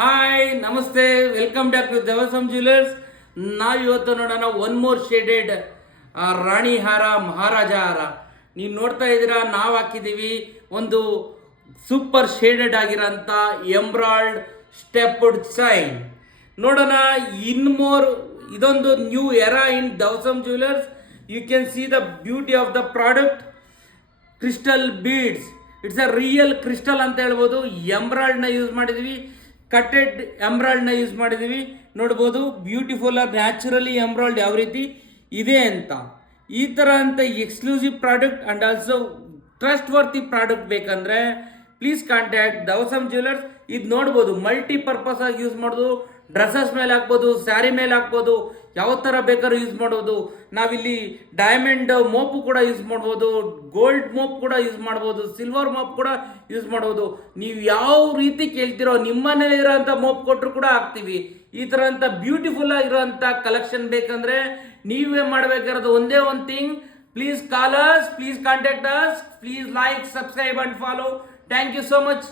Hi ನಮಸ್ತೆ, welcome back to ದೇವಸಂ jewellers. ನಾವಿವತ್ತು ನೋಡೋಣ ಒನ್ ಮೋರ್ ಶೇಡೆಡ್ ರಾಣಿ ಹಾರ, ಮಹಾರಾಜ ಹಾರ. ನೀವು ನೋಡ್ತಾ ಇದ್ದೀರಾ, ನಾವು ಹಾಕಿದ್ದೀವಿ ಒಂದು ಸೂಪರ್ ಶೇಡೆಡ್ ಆಗಿರೋಂಥ ಎಂಬ್ರಾಯ್ಡ್ ಸ್ಟೆಪ್ಡ್ ಸೈನ್. ನೋಡೋಣ ಇನ್ ಮೋರ್, ಇದೊಂದು new era in Devasam jewellers. You can see the beauty of the product. Crystal beads, it's a real crystal ಅಂತ ಹೇಳ್ಬೋದು. ಎಂಬ್ರಾಯ್ಡ್ನ ಯೂಸ್ ಮಾಡಿದ್ವಿ, ಕಟೆಡ್ ಎಂಬ್ರಾಯ್ಡ್ನ ಯೂಸ್ ಮಾಡಿದ್ದೀವಿ. ನೋಡ್ಬೋದು ಬ್ಯೂಟಿಫುಲ್ ಆಗಿ ನ್ಯಾಚುರಲಿ ಎಂಬ್ರಾಯ್ಡ್ ಯಾವ ರೀತಿ ಇದೆ ಅಂತ. ಈ ಥರ ಅಂತ exclusive product and also trustworthy product ಬೇಕಂದರೆ ಪ್ಲೀಸ್ ಕಾಂಟ್ಯಾಕ್ಟ್ ದವಸಂ ಜ್ಯುವೆಲರ್ಸ್. ಇದು ನೋಡ್ಬೋದು ಮಲ್ಟಿಪರ್ಪಸ್ ಆಗಿ ಯೂಸ್ ಮಾಡೋದು, ಡ್ರೆಸ್ಸಸ್ ಮೇಲೆ ಹಾಕ್ಬೋದು, ಸ್ಯಾರಿ ಮೇಲೆ ಹಾಕ್ಬೋದು, ಯಾವ ಥರ ಬೇಕಾದ್ರೂ ಯೂಸ್ ಮಾಡ್ಬೋದು. ನಾವಿಲ್ಲಿ ಡೈಮಂಡ್ ಮೋಪು ಕೂಡ ಯೂಸ್ ಮಾಡ್ಬೋದು, ಗೋಲ್ಡ್ ಮೋಪ್ ಕೂಡ ಯೂಸ್ ಮಾಡ್ಬೋದು, ಸಿಲ್ವರ್ ಮೋಪ್ ಕೂಡ ಯೂಸ್ ಮಾಡ್ಬೋದು. ನೀವು ಯಾವ ರೀತಿ ಕೇಳ್ತಿರೋ ನಿಮ್ಮನೇಲಿ ಇರೋಂಥ ಮೋಪ್ ಕೊಟ್ಟರು ಕೂಡ ಹಾಕ್ತೀವಿ. ಈ ಥರ ಅಂತ ಬ್ಯೂಟಿಫುಲ್ ಆಗಿರೋಂಥ ಕಲೆಕ್ಷನ್ ಬೇಕಂದರೆ ನೀವೇ ಮಾಡಬೇಕಾಗಿರೋದು ಒಂದೇ ಒಂದು thing. Please call us, please contact us, please like, subscribe and follow. Thank you so much.